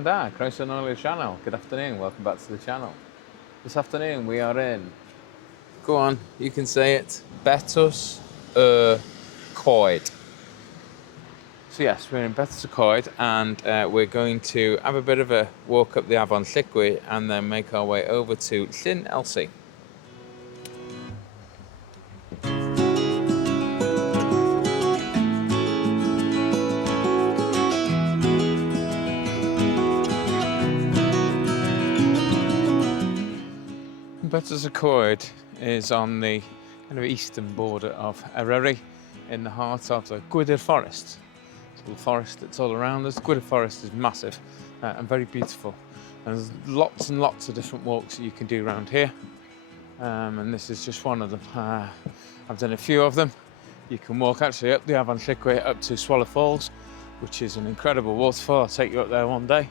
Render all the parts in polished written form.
Pnawn da, croeso nôl i'r channel. Good afternoon, welcome back to the channel. This afternoon we are in, go on, you can say it, Betws Y Coed. So yes, we're in Betws Y Coed and we're going to have a bit of a walk up the Afon Llugwy and then make our way over to Llyn Elsi. Betws Y Coed is on the kind of eastern border of Eryri, in the heart of the Gwydir Forest. It's a little forest that's all around us. The Gwydir Forest is massive and very beautiful. And there's lots and lots of different walks that you can do around here. And this is just one of them. I've done a few of them. You can walk actually up the Afon Llugwy up to Swallow Falls, which is an incredible waterfall. I'll take you up there one day.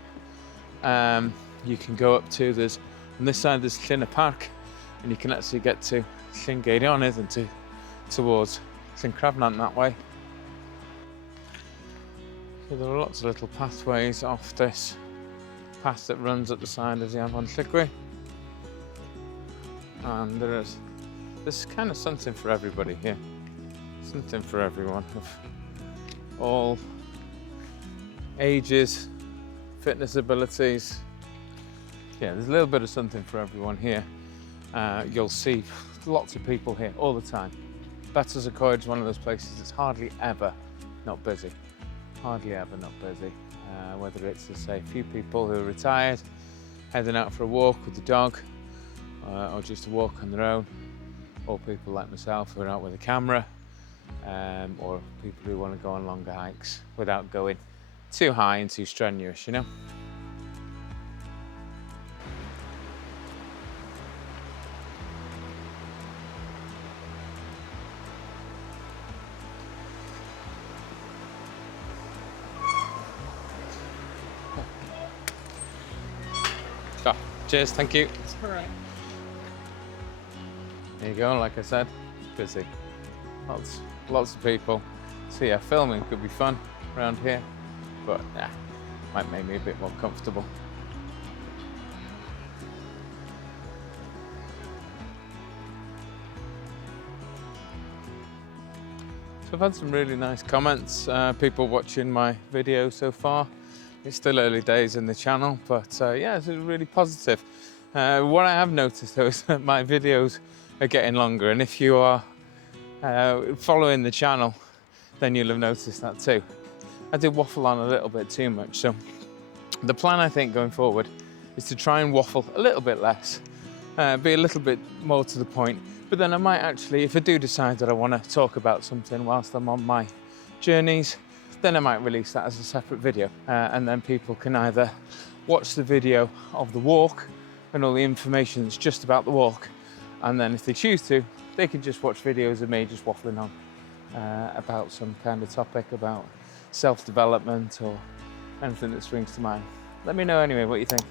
You can go up to, on this side there's Llyn Park, and you can actually get to Llyn and towards Llyn Crafnant that way. So there are lots of little pathways off this path that runs at the side of the Afon Llugwy. And there's kind of something for everybody here. Something for everyone of all ages, fitness abilities. Yeah, there's a little bit of something for everyone here. You'll see lots of people here all the time. Betws Y Coed is one of those places that's hardly ever not busy. Hardly ever not busy. Whether it's, to say, a few people who are retired, heading out for a walk with the dog, or just a walk on their own, or people like myself who are out with a camera, or people who want to go on longer hikes without going too high and too strenuous, you know? Oh, cheers, thank you. It's all right. There you go, like I said, it's busy. Lots of people. So yeah, filming could be fun around here, but yeah, might make me a bit more comfortable. So I've had some really nice comments, people watching my video so far. It's still early days in the channel, but yeah, it's really positive. What I have noticed though is that my videos are getting longer, and if you are following the channel, then you'll have noticed that too. I did waffle on a little bit too much, so the plan I think going forward is to try and waffle a little bit less, be a little bit more to the point, but then I might actually, if I do decide that I want to talk about something whilst I'm on my journeys, then I might release that as a separate video, and then people can either watch the video of the walk and all the information that's just about the walk, and then if they choose to, they can just watch videos of me just waffling on about some kind of topic, about self-development or anything that springs to mind. Let me know anyway what you think.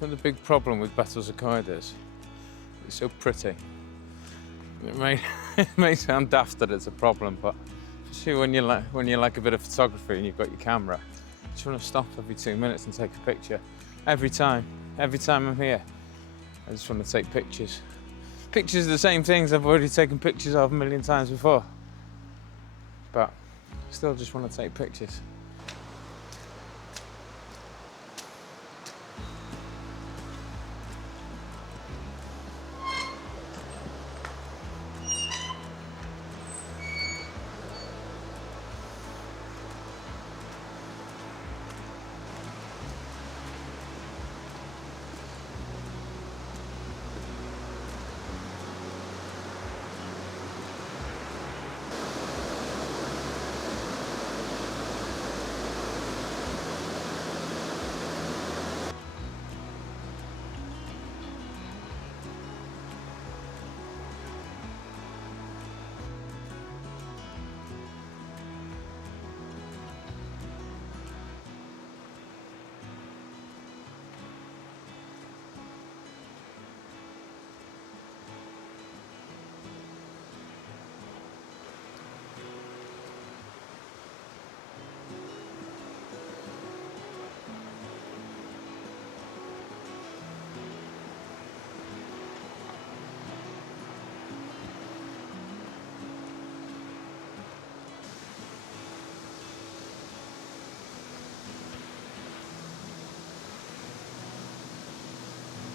So the big problem with Betws Y Coed is it's so pretty. It may sound daft that it's a problem, but especially when you like a bit of photography and you've got your camera, you just want to stop every 2 minutes and take a picture. Every time I'm here, I just want to take pictures. Pictures of the same things I've already taken pictures of a million times before, but still just want to take pictures.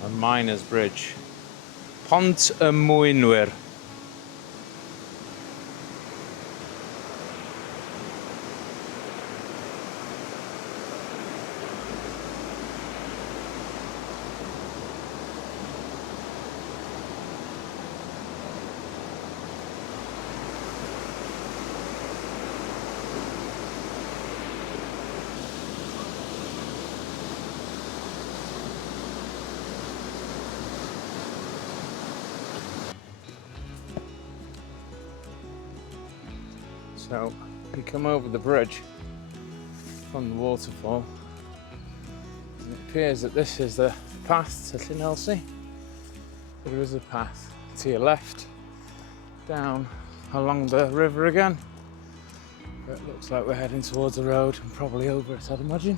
a miner's bridge. Pont y Mwynwyr. So you come over the bridge from the waterfall, and it appears that this is the path to Llyn Elsi. There is a path to your left, down along the river again. But it looks like we're heading towards the road and probably over it, I'd imagine.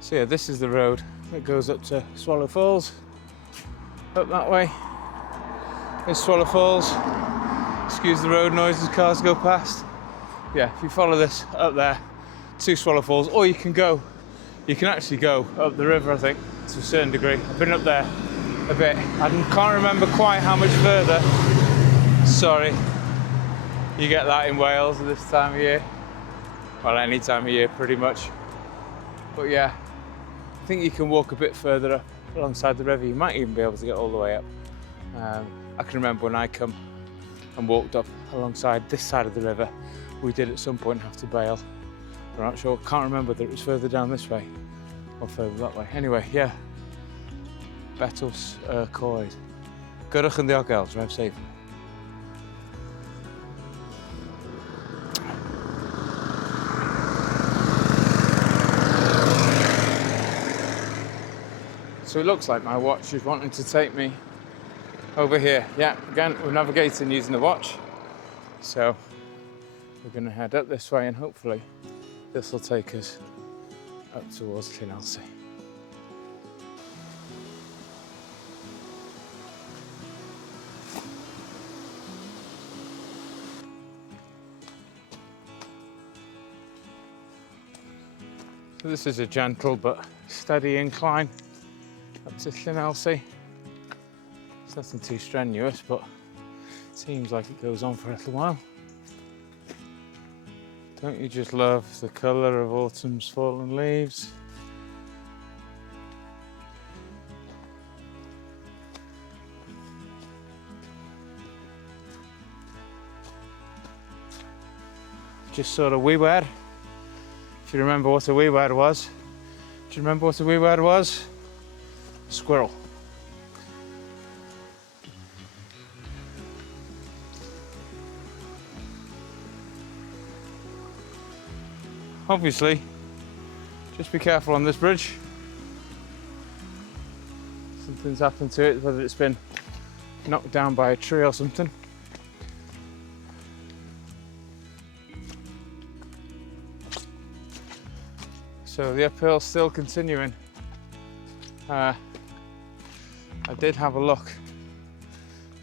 So yeah, this is the road that goes up to Swallow Falls. Up that way is Swallow Falls. Excuse the road noise as cars go past. Yeah, if you follow this up there to Swallow Falls, or you can actually go up the river, I think, to a certain degree. I've been up there a bit. I can't remember quite how much further. Sorry. You get that in Wales at this time of year. Well, any time of year, pretty much. But yeah, I think you can walk a bit further up alongside the river. You might even be able to get all the way up. I can remember when I come and walked up alongside this side of the river, we did at some point have to bail. I'm not sure, can't remember whether it was further down this way or further that way. Anyway, yeah. Betws Y Coed. Gyrrwch yn ddiogel, drive safe. So it looks like my watch is wanting to take me over here. Yeah, again, we're navigating using the watch. So we're going to head up this way and hopefully this will take us up towards Llyn Elsi. So this is a gentle but steady incline up to Llyn Elsi. It's nothing too strenuous, but it seems like it goes on for a little while. Don't you just love the colour of autumn's fallen leaves? Just sort of wee word. If you remember what a wee word was. Do you remember what a wee word was? A squirrel. Obviously, just be careful on this bridge. Something's happened to it, whether it's been knocked down by a tree or something. So the uphill's still continuing. I did have a look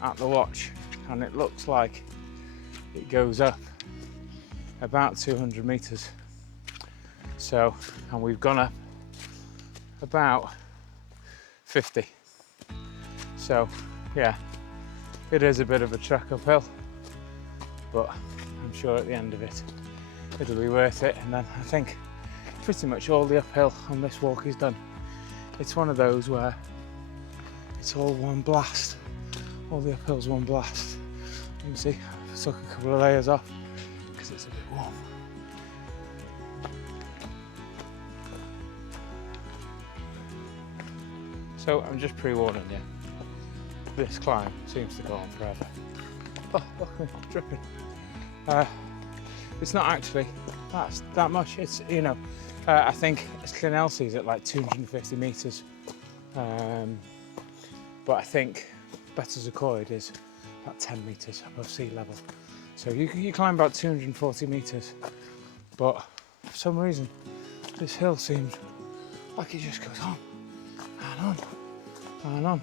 at the watch and it looks like it goes up about 200 meters. So, and we've gone up about 50. So, yeah, it is a bit of a trek uphill, but I'm sure at the end of it, it'll be worth it. And then I think pretty much all the uphill on this walk is done. It's one of those where it's all one blast. All the uphill's one blast. You can see, I took a couple of layers off because it's a bit warm. So I'm just pre-warning you, this climb seems to go on forever. Oh, look, I'm dripping. It's not actually that much. It's, you know, I think Llyn Elsi is at like 250 meters, but I think Betws Y Coed is about 10 meters above sea level. So you climb about 240 meters, but for some reason this hill seems like it just goes on and on and on.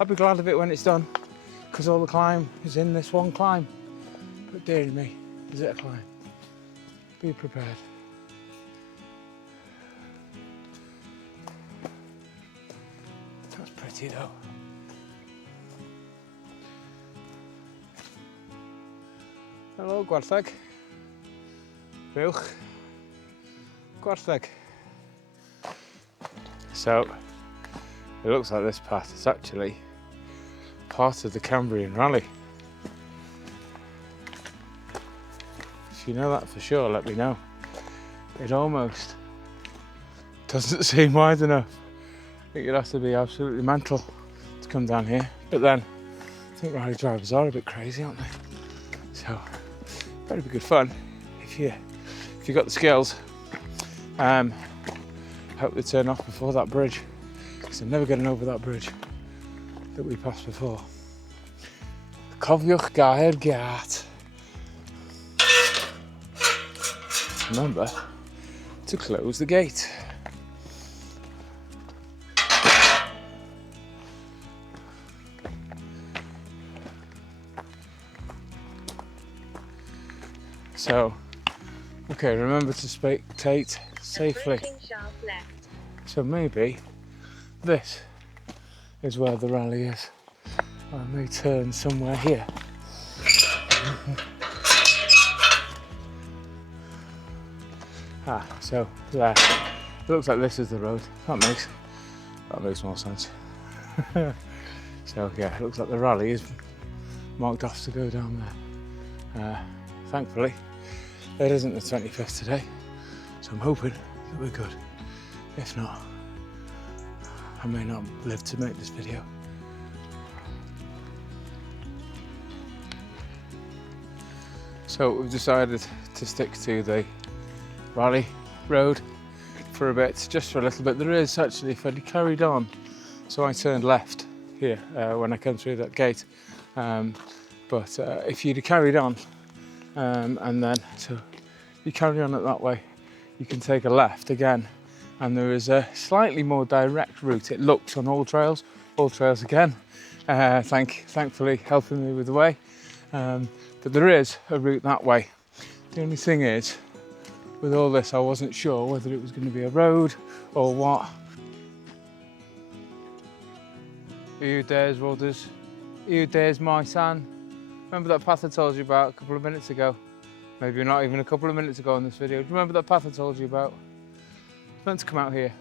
I'd be glad of it when it's done, because all the climb is in this one climb. But dear me, is it a climb? Be prepared. pretty though. Hello, gwartheg. Buwch. Gwartheg. So, it looks like this path is actually part of the Cambrian rally. If you know that for sure, let me know. It almost doesn't seem wide enough. I think you'd have to be absolutely mental to come down here. But then, I think rally drivers are a bit crazy, aren't they? So, better be good fun if you got the skills. Hope they turn off before that bridge, because I'm never getting over that bridge that we passed before. Cofiwch gair gât. Remember to close the gate. So, okay, remember to spectate safely. So maybe this is where the rally is. I may turn somewhere here. So there. It looks like this is the road. That makes more sense. So yeah, it looks like the rally is marked off to go down there. Thankfully, it isn't the 25th today, so I'm hoping that we're good. If not, I may not live to make this video. So we've decided to stick to the rally road for a bit, just for a little bit. There is actually, if I'd carried on, so I turned left here when I came through that gate, but if you'd have carried on and then, so you carry on it that way, you can take a left again, and there is a slightly more direct route, it looks, on all trails again, thankfully helping me with the way, but there is a route that way. The only thing is, with all this, I wasn't sure whether it was going to be a road or what. Ew, there's Rodders. Ew, there's my son. Remember that path I told you about a couple of minutes ago? Maybe not even a couple of minutes ago in this video. Do you remember that path I told you about? I was meant to come out here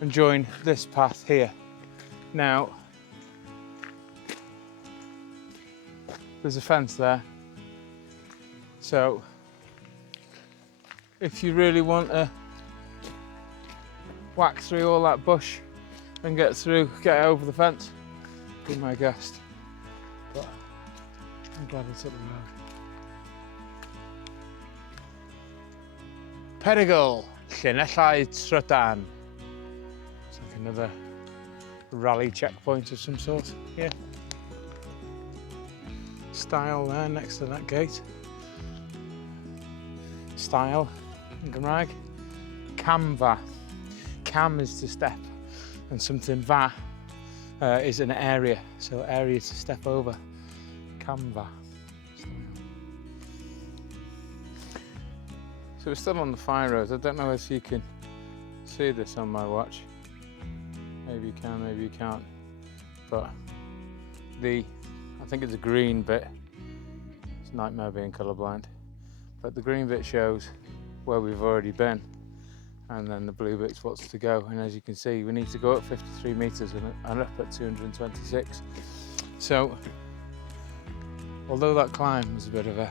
and join this path here. Now, there's a fence there. So, if you really want to whack through all that bush and get over the fence, be my guest. But I'm glad it's up the road. Perigl, Llyn Elsi Trydan. It's like another rally checkpoint of some sort here. Style there next to that gate. Style in Gymraeg. Camfa. Cam is to step, and something va is an area, so area to step over. Camfa. So we're still on the fire road. I don't know if you can see this on my watch. Maybe you can, maybe you can't. But I think it's a green bit. It's a nightmare being colourblind. But the green bit shows where we've already been, and then the blue bit's what's to go. And as you can see, we need to go up 53 metres and up at 226. So, although that climb was a bit of a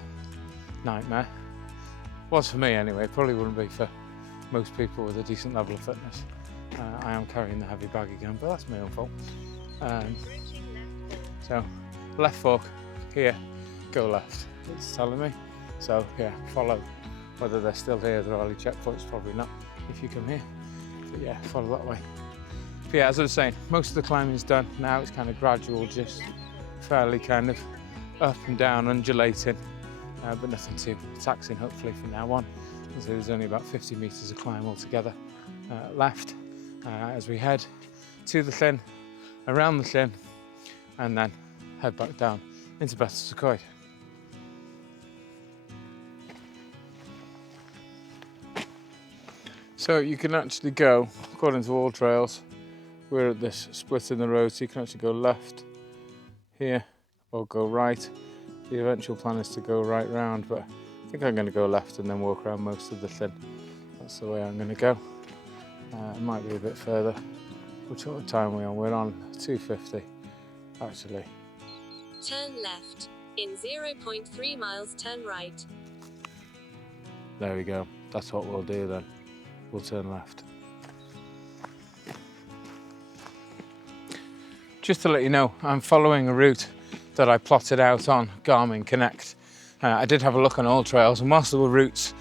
nightmare, was for me anyway, probably wouldn't be for most people with a decent level of fitness. I am carrying the heavy bag again, but that's my own fault. So, left fork, here, go left, it's telling me. So yeah, follow. Whether they're still here, the rally checkpoints, probably not if you come here. But yeah, follow that way. But yeah, as I was saying, most of the climbing is done. Now it's kind of gradual, just fairly kind of up and down, undulating, but nothing too taxing, hopefully, from now on. So there's only about 50 metres of climb altogether left as we head to the Llyn, around the Llyn, and then head back down into Betws Y Coed. So you can actually go, according to all trails, we're at this split in the road, so you can actually go left here or go right. The eventual plan is to go right round, but I think I'm going to go left and then walk around most of the Llyn. That's the way I'm going to go. It might be a bit further. What sort of time are we on? We're on 2:50 actually. Turn left. In 0.3 miles, turn right. There we go. That's what we'll do then. We'll turn left. Just to let you know, I'm following a route that I plotted out on Garmin Connect. I did have a look on all trails, and whilst there were routes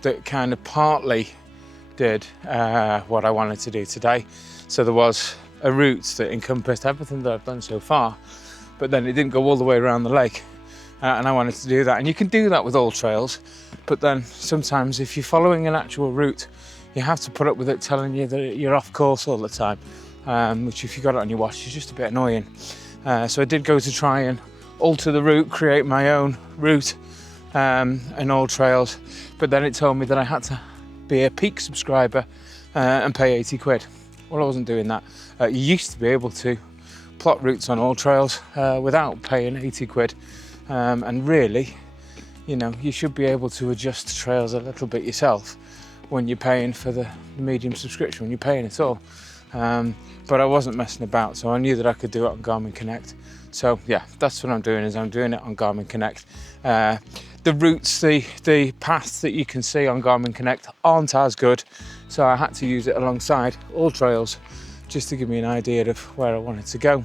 that kind of partly did what I wanted to do today, so there was a route that encompassed everything that I've done so far, but then it didn't go all the way around the lake, and I wanted to do that. And you can do that with all trails, but then sometimes if you're following an actual route, you have to put up with it telling you that you're off course all the time, which if you got it on your watch is just a bit annoying. So I did go to try and alter the route, create my own route in all trails, but then it told me that I had to be a peak subscriber and pay 80 quid. Well, I wasn't doing that. You used to be able to plot routes on all trails without paying 80 quid, and really, you know, you should be able to adjust trails a little bit yourself when you're paying for the medium subscription, when you're paying it all. But I wasn't messing about, so I knew that I could do it on Garmin Connect. So yeah, that's what I'm doing, is I'm doing it on Garmin Connect. The routes, the paths that you can see on Garmin Connect aren't as good, so I had to use it alongside all trails just to give me an idea of where I wanted to go,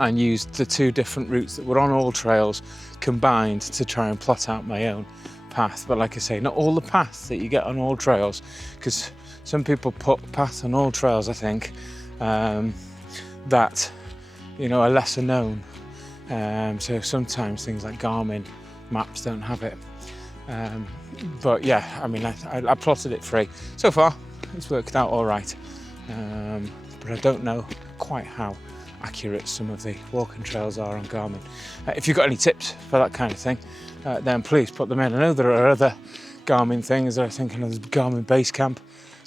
and used the two different routes that were on all trails combined to try and plot out my own path. But like I say, not all the paths that you get on all trails, because some people put paths on all trails, I think, that, you know, are lesser known. So sometimes things like Garmin maps don't have it. But yeah, I mean, I plotted it free. So far, it's worked out all right. But I don't know quite how accurate some of the walking trails are on Garmin. If you've got any tips for that kind of thing, then please put them in. I know there are other Garmin things. I think there's Garmin Basecamp,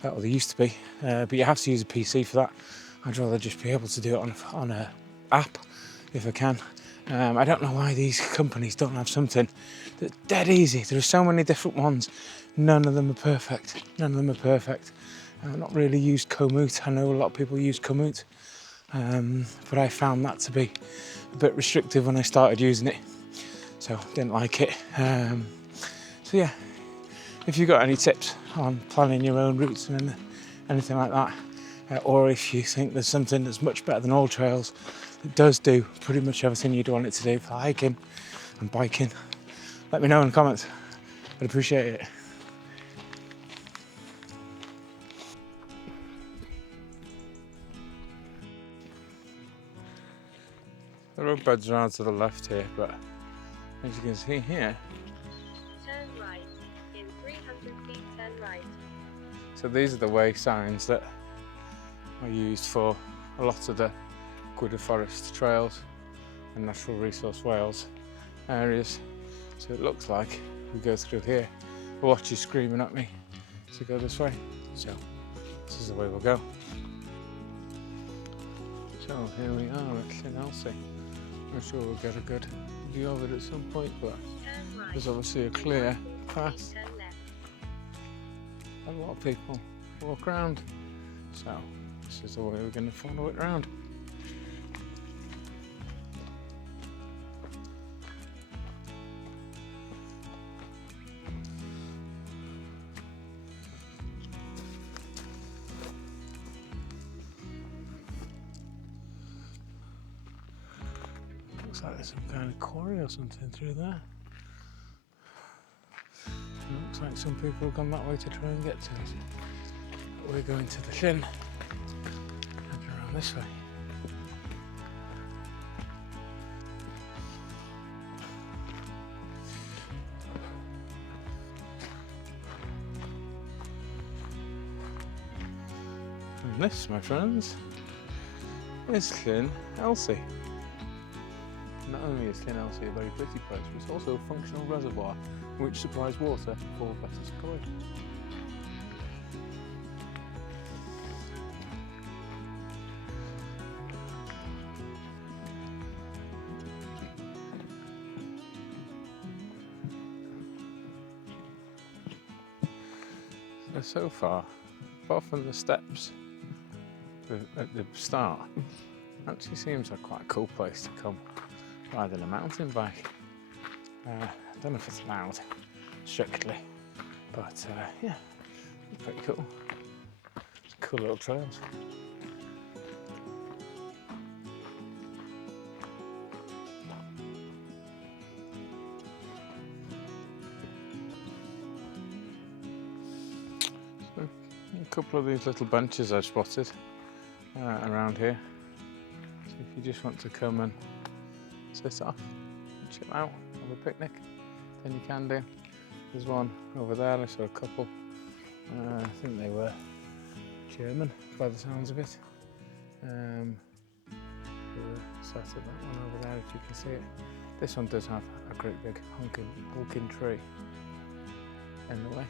or there used to be, but you have to use a PC for that. I'd rather just be able to do it on an app if I can. I don't know why these companies don't have something that's dead easy. There are so many different ones. None of them are perfect. None of them are perfect. I've not really used Komoot. I know a lot of people use Komoot, but I found that to be a bit restrictive when I started using it, so didn't like it. So yeah, if you've got any tips on planning your own routes and anything like that, or if you think there's something that's much better than all trails that does do pretty much everything you'd want it to do for hiking and biking, let me know in the comments. I'd appreciate it. The road bed's around to the left here, but as you can see here, turn right. In 300 feet, turn right. So these are the way signs that are used for a lot of the Gwydir Forest trails and Natural Resource Wales areas. So it looks like we go through here. The watch is screaming at me to go this way, so this is the way we'll go. So here we are at Llyn Elsi. I'm sure we'll get a good view of it at some point, but there's obviously a clear path. A lot of people walk around, so this is the way we're going to follow it around. Looks like there's some kind of quarry or something through there. It looks like some people have gone that way to try and get to it. But we're going to the Llyn and around this way. And this, my friends, is Llyn Elsi. Not only is Llyn Elsi a very pretty place, but it's also a functional reservoir which supplies water for Betws Y Coed. So far, apart from the steps at the start, actually seems like quite a cool place to come riding a mountain bike. I don't know if it's allowed strictly, but yeah, it's pretty cool. It's cool little trails. So, a couple of these little benches I've spotted around here. So if you just want to come and sit off, chill out, have a picnic, then you can do. There's one over there, I saw a couple. I think they were German by the sounds of it. They were sat at that one over there, if you can see it. This one does have a great big hulking tree in the way.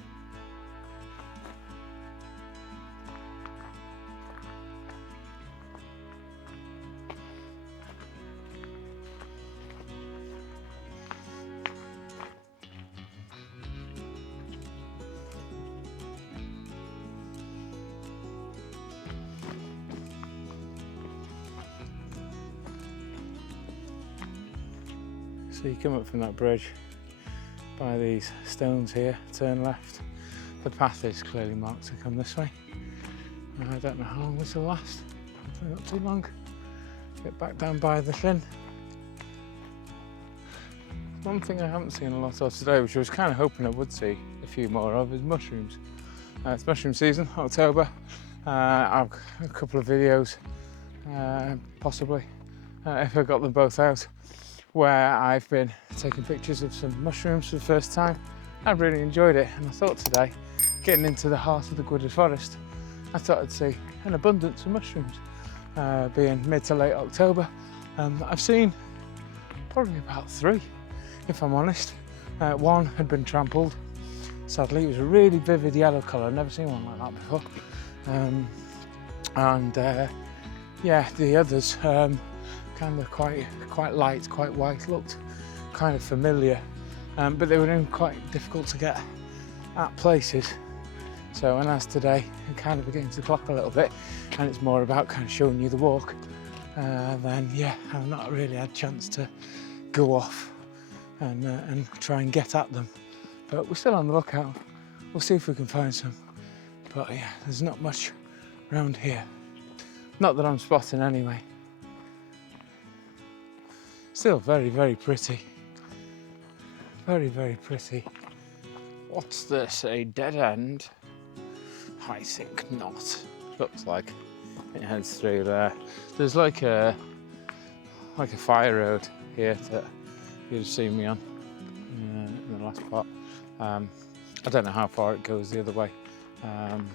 So you come up from that bridge by these stones here, turn left. The path is clearly marked to come this way. I don't know how long this will last, hopefully not too long. Get back down by the Llyn. One thing I haven't seen a lot of today, which I was kind of hoping I would see a few more of, is mushrooms. It's mushroom season, October. I've got a couple of videos, possibly, if I got them both out, where I've been taking pictures of some mushrooms for the first time. I've really enjoyed it, and I thought today, getting into the heart of the Gwydir Forest, I thought I'd see an abundance of mushrooms. Being mid to late October, I've seen probably about 3, if I'm honest. One had been trampled, sadly. It was a really vivid yellow colour, I've never seen one like that before. Yeah, the others, kind of quite light, quite white, looked kind of familiar, but they were quite difficult to get at places. So, and as today, it kind of begins to clock a little bit, and it's more about kind of showing you the walk, then yeah, I've not really had a chance to go off and try and get at them. But we're still on the lookout. We'll see if we can find some. But yeah, there's not much around here. Not that I'm spotting anyway. Still very, very pretty. Very, very pretty. What's this, a dead end? I think not. Looks like it heads through there. There's like a fire road here that you'd have seen me on in the last part. I don't know how far it goes the other way, and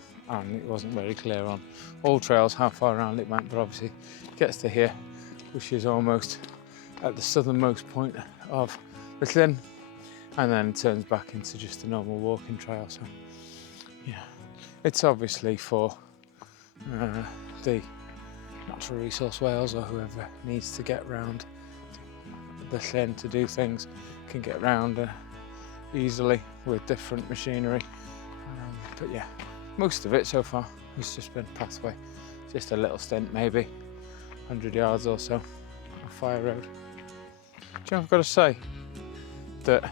it wasn't very clear on all trails how far around it went, but obviously it gets to here, which is almost at the southernmost point of the Llyn, and then turns back into just a normal walking trail. So yeah, it's obviously for the Natural Resource Wales or whoever needs to get round the Llyn to do things, can get round easily with different machinery. But yeah, most of it so far has just been pathway, just a little stint, maybe 100 yards or so of fire road. Do you know, I've got to say that,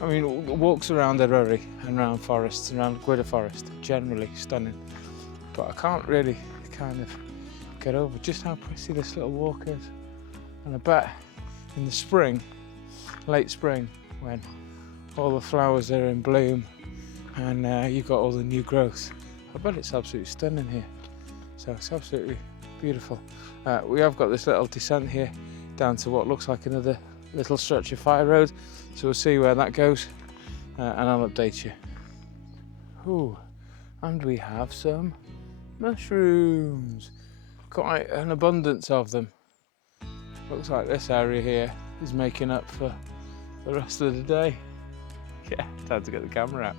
I mean, walks around Eryri and around forests, around Gwydir Forest, are generally stunning, but I can't really kind of get over just how pretty this little walk is. And I bet in the spring, late spring, when all the flowers are in bloom and you've got all the new growth, I bet it's absolutely stunning here. So it's absolutely beautiful. We have got this little descent here down to what looks like another little stretch of fire road, so we'll see where that goes, and I'll update you. Ooh, and we have some mushrooms, quite an abundance of them. Looks like this area here is making up for the rest of the day. Yeah, time to get the camera out.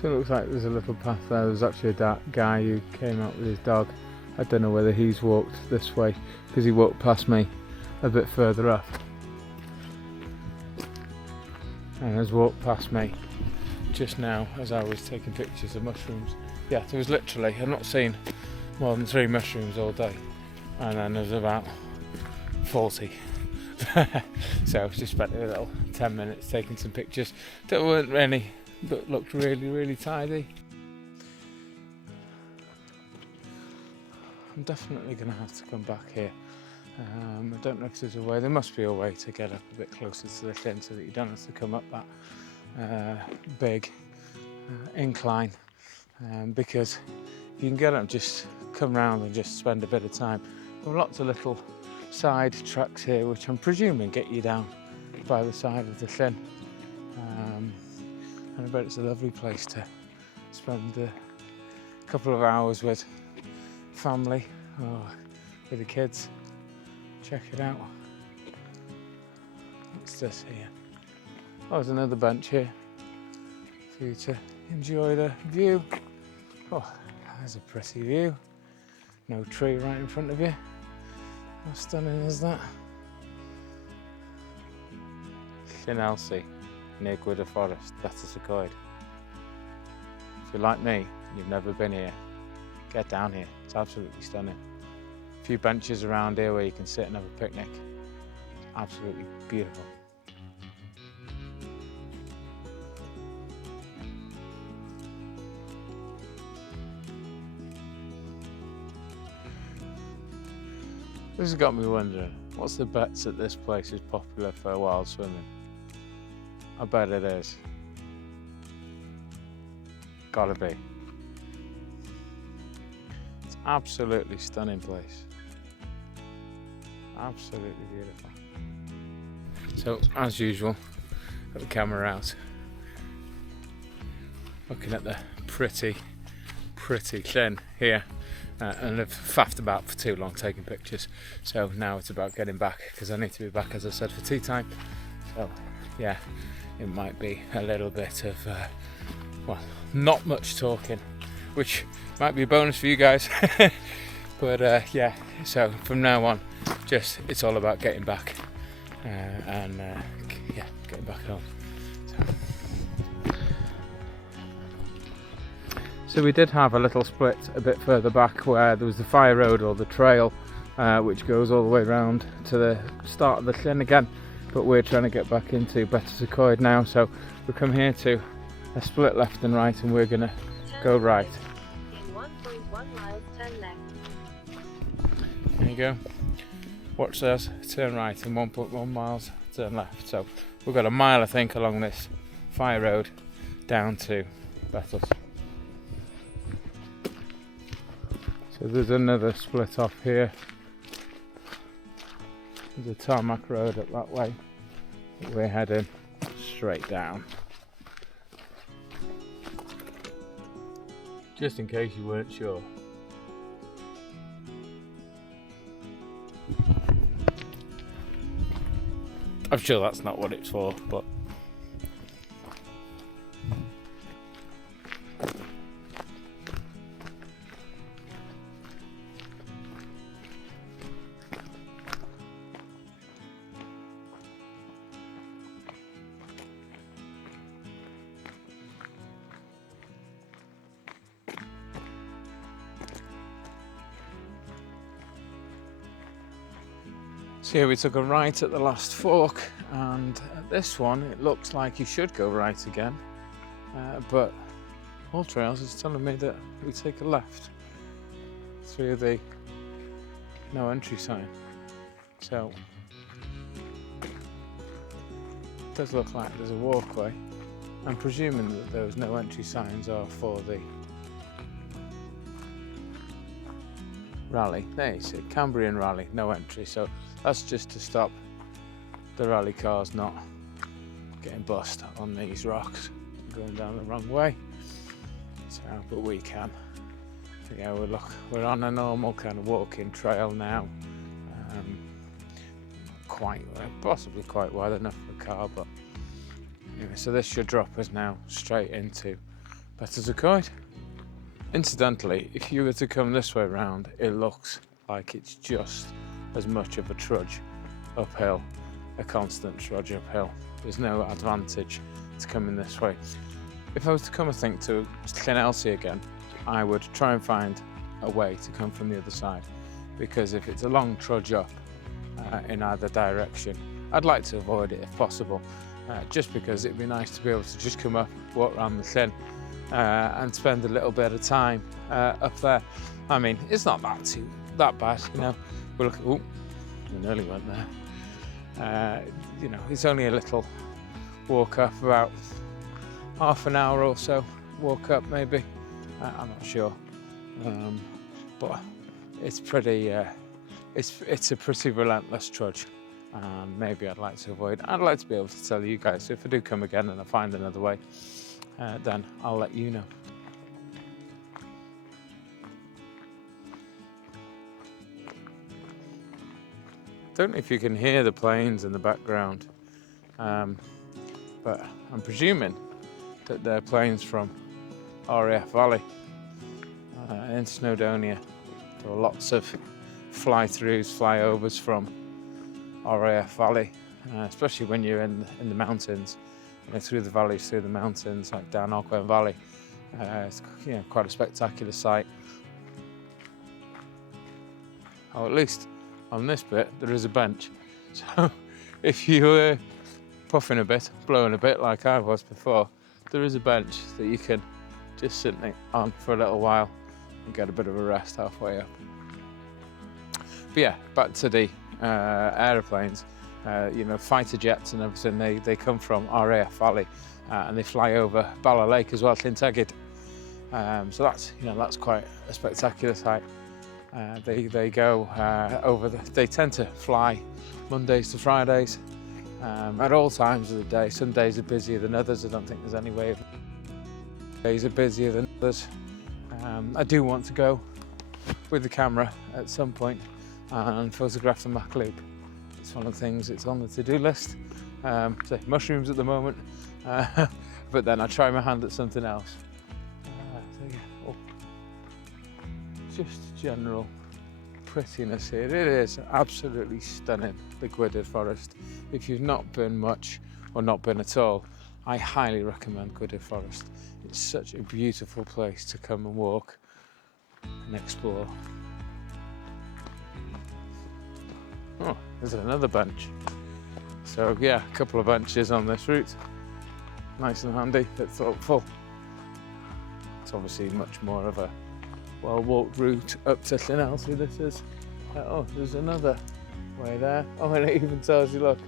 So it looks like there's a little path there. There's actually a guy who came out with his dog I don't know whether he's walked this way because he walked past me a bit further up and has walked past me just now as I was taking pictures of mushrooms. Yeah, there was literally, I've not seen more than 3 mushrooms all day, and then there's about 40. So just spent a little 10 minutes taking some pictures that weren't really, but looked really tidy. I'm definitely going to have to come back here. I don't know if there's a way, there must be a way to get up a bit closer to the Llyn so that you don't have to come up that big incline, because you can get up, just come round and just spend a bit of time. There are lots of little side tracks here which I'm presuming get you down by the side of the Llyn, and I bet it's a lovely place to spend a couple of hours with family or with the kids. Check it out. What's this here? Oh, there's another bench here for you to enjoy the view. Oh, there's a pretty view. No tree right in front of you. How stunning is that? Llyn Elsi, near Gwydir Forest, Betws Y Coed. If you're like me, you've never been here, get down here. It's absolutely stunning. A few benches around here where you can sit and have a picnic. Absolutely beautiful. This has got me wondering, what's the bets that this place is popular for wild swimming? I bet it is. Gotta be. It's an absolutely stunning place. Absolutely beautiful. So, as usual, got the camera out, looking at the pretty Llyn here. And I've faffed about for too long taking pictures, so now it's about getting back, because I need to be back, as I said, for tea time. So yeah, it might be a little bit of well, not much talking, which might be a bonus for you guys. But yeah, so from now on, just it's all about getting back and yeah, getting back home. So we did have a little split a bit further back where there was the fire road or the trail, which goes all the way around to the start of the Llyn again, but we're trying to get back into Betws Y Coed now, so we come here to a split left and right, and we're going to go right. In 1.1 miles, turn left. There you go. Watch this, turn right, in 1.1 miles, turn left. So we've got a mile, I think, along this fire road down to Betws. So there's another split off here. There's a tarmac road up that way. We're heading straight down. Just in case you weren't sure. I'm sure that's not what it's for, but so here we took a right at the last fork, and at this one it looks like you should go right again, but All Trails is telling me that we take a left through the no entry sign. So it does look like there's a walkway. I'm presuming that those no entry signs are for the rally. There you see, Cambrian rally, no entry. So that's just to stop the rally cars not getting bust on these rocks, going down the wrong way. So, but we can. Yeah, we're on a normal kind of walking trail now. Possibly quite wide enough for a car, but anyway, so this should drop us now straight into Betws Y Coed. Incidentally, if you were to come this way round, it looks like it's just as much of a trudge uphill, a constant trudge uphill. There's no advantage to coming this way. If I was to come, I think, to Llyn Elsi again, I would try and find a way to come from the other side, because if it's a long trudge up in either direction, I'd like to avoid it if possible, just because it'd be nice to be able to just come up, walk around the Llyn, and spend a little bit of time up there. I mean, it's not that bad, you know. We'll look. Oh, we nearly went there. You know, it's only a little walk up, about half an hour or so. Walk up, maybe. I'm not sure, but it's pretty. It's a pretty relentless trudge, and maybe I'd like to avoid. I'd like to be able to tell you guys, so if I do come again and I find another way, then I'll let you know. Don't know if you can hear the planes in the background, but I'm presuming that they're planes from RAF Valley in Snowdonia. There are lots of fly-throughs, flyovers from RAF Valley, especially when you're in the mountains, you know, through the valleys, through the mountains, like down Llyn Valley. It's, you know, quite a spectacular sight. Oh, at least on this bit there is a bench, so if you were puffing a bit, blowing a bit like I was before, there is a bench that you can just sit on for a little while and get a bit of a rest halfway up. But yeah, back to the aeroplanes. You know, fighter jets and everything, they come from RAF Valley, and they fly over Bala Lake as well, Llyn Elsi. So that's, you know, that's quite a spectacular sight. They go over they tend to fly Mondays to Fridays at all times of the day. Some days are busier than others. I don't think there's any way days are busier than others. I do want to go with the camera at some point and photograph the Mac Loop. It's one of the things that's on the to-do list. Say mushrooms at the moment, but then I try my hand at something else. So yeah. Oh. Just general prettiness here. It is absolutely stunning, the Gwydir Forest. If you've not been much or not been at all, I highly recommend Gwydir Forest. It's such a beautiful place to come and walk and explore. Oh, there's another bench. So yeah, a couple of benches on this route. Nice and handy, but thoughtful. It's obviously much more of a well-walked route up to Llyn Elsi, this is. Oh, there's another way there. Oh, and it even tells you, look,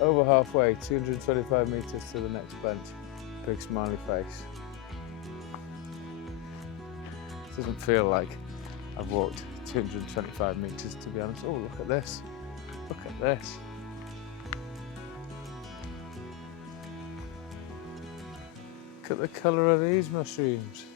over halfway, 225 metres to the next bench. Big smiley face. It doesn't feel like I've walked 225 metres, to be honest. Oh, look at this. Look at this. Look at the colour of these mushrooms.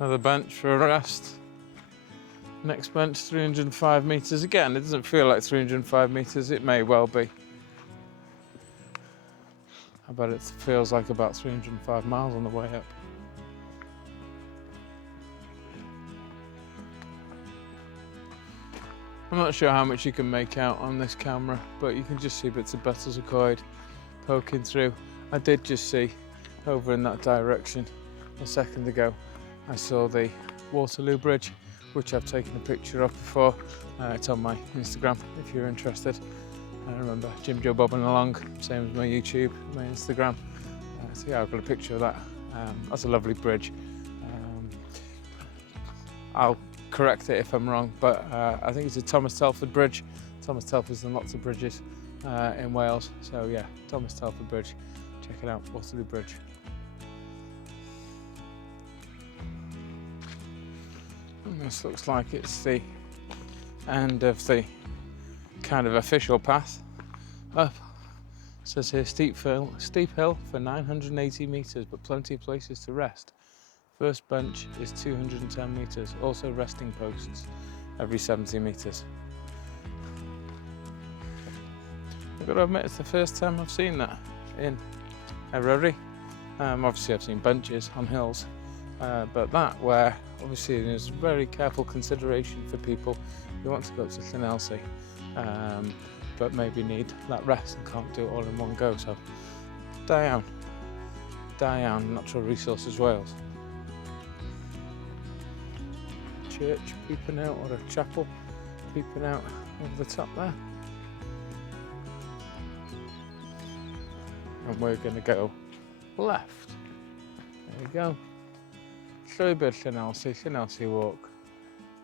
Another bench for a rest. Next bench, 305 metres. Again, it doesn't feel like 305 metres, it may well be. I bet it feels like about 305 miles on the way up. I'm not sure how much you can make out on this camera, but you can just see bits of Betws Y Coed poking through. I did just see over in that direction a second ago. I saw the Waterloo Bridge, which I've taken a picture of before. It's on my Instagram if you're interested. I remember Jim Joe bobbing along, same as my YouTube, my Instagram. So yeah, I've got a picture of that. That's a lovely bridge. I'll correct it if I'm wrong, but I think it's a Thomas Telford Bridge. Thomas Telford's done lots of bridges in Wales. So yeah, Thomas Telford Bridge. Check it out, Waterloo Bridge. This looks like it's the end of the kind of official path up. It says here steep hill for 980 metres, but plenty of places to rest. First bench is 210 metres, also resting posts every 70 metres. I've got to admit, it's the first time I've seen that in Eryri. Obviously I've seen benches on hills, but that where obviously there's very careful consideration for people who want to go to Llyn Elsi, but maybe need that rest and can't do it all in one go. So DJI Natural Resources Wales. Church peeping out, or a chapel peeping out over the top there. And we're going to go left. There we go. Slowly bit Llyn Elsi walk,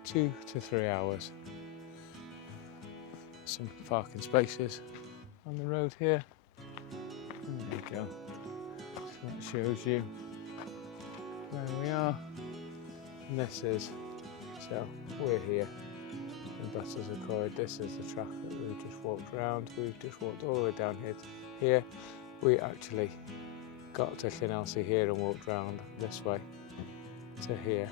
2 to 3 hours. Some parking spaces on the road here. And there you go. So that shows you where we are. And this is, so we're here in Betws Y Coed. This is the track that we've just walked around. We've just walked all the way down here. We actually got to Llyn Elsi here and walked round this way to here,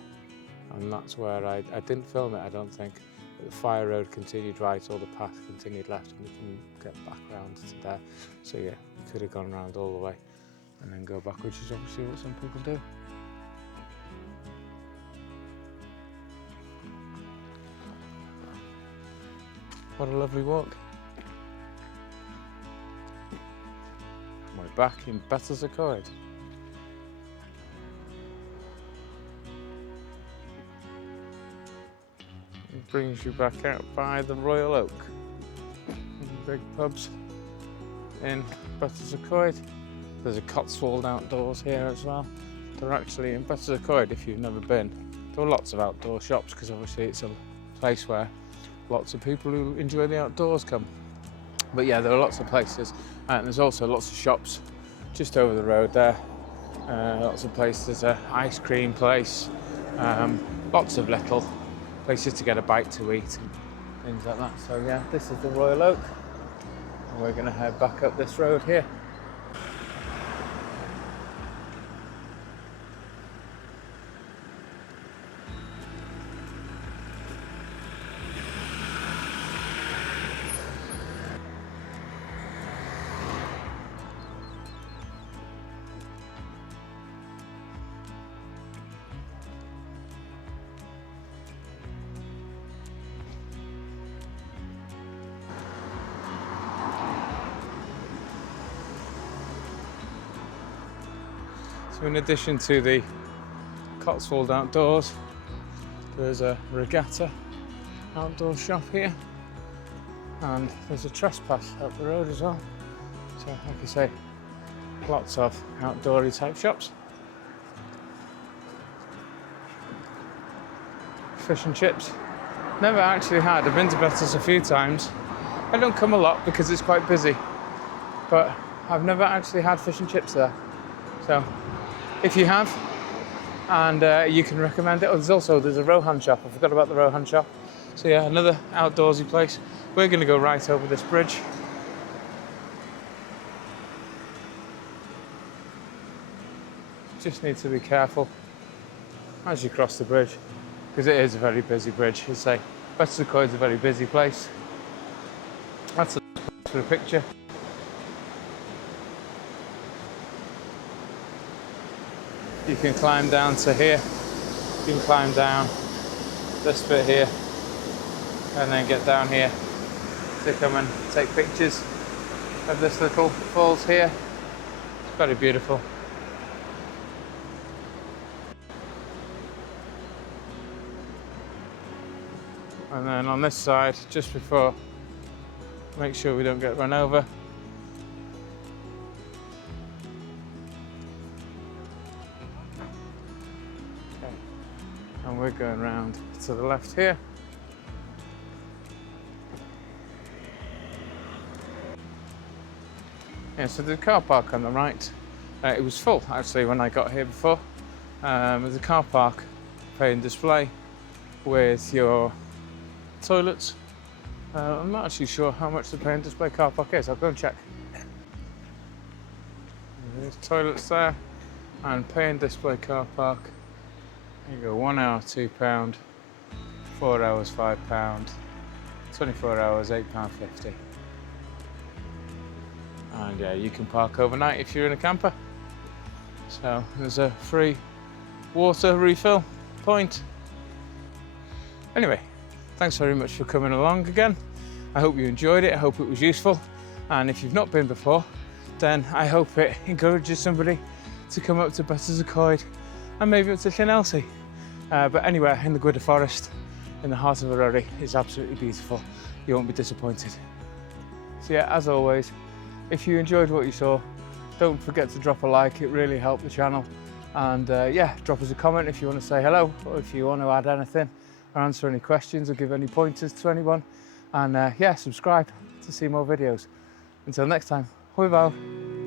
and that's where I didn't film it, I don't think. But the fire road continued right, or the path continued left, and we can get back round to there. So yeah, we could have gone round all the way and then go back, which is obviously what some people do. What a lovely walk. We're back in Betws Y Coed. It brings you back out by the Royal Oak. Big pubs in Betws Y Coed. There's a Cotswold outdoors here as well. They're actually in Betws Y Coed, if you've never been. There are lots of outdoor shops because obviously it's a place where lots of people who enjoy the outdoors come. But yeah, there are lots of places, and there's also lots of shops just over the road there. Lots of places, an ice cream place, lots of little places to get a bite to eat and things like that. So yeah, this is the Royal Oak, and we're going to head back up this road here. So in addition to the Cotswold outdoors, there's a regatta outdoor shop here, and there's a trespass up the road as well. So like I say, lots of outdoorsy type shops. Fish and chips. Never actually had. I've been to Betws a few times. I don't come a lot because it's quite busy, but I've never actually had fish and chips there. So if you have, and you can recommend it. Oh, there's a Rohan shop. I forgot about the Rohan shop. So yeah, another outdoorsy place. We're going to go right over this bridge. Just need to be careful as you cross the bridge, because it is a very busy bridge. As I say, Betws Y Coed is a very busy place. That's a for a picture. You can climb down to here, you can climb down this bit here, and then get down here to come and take pictures of this little falls here. It's very beautiful. And then on this side, just before, make sure we don't get run over. And we're going round to the left here. Yeah, so the car park on the right, it was full actually when I got here before. There's a car park pay and display with your toilets. I'm not actually sure how much the pay and display car park is. I'll go and check. There's toilets there, and pay and display car park. There you go, 1 hour £2, 4 hours £5, 24 hours £8.50. And yeah, you can park overnight if you're in a camper. So there's a free water refill point. Anyway, thanks very much for coming along again. I hope you enjoyed it. I hope it was useful. And if you've not been before, then I hope it encourages somebody to come up to Betws Y Coed and maybe up to Llyn Elsi. But anywhere in the Gwydir Forest, in the heart of Eryri, is absolutely beautiful. You won't be disappointed. So yeah, as always, if you enjoyed what you saw, don't forget to drop a like. It really helped the channel. And yeah, drop us a comment if you want to say hello, or if you want to add anything, or answer any questions, or give any pointers to anyone. And yeah, subscribe to see more videos. Until next time, hwyl fawr.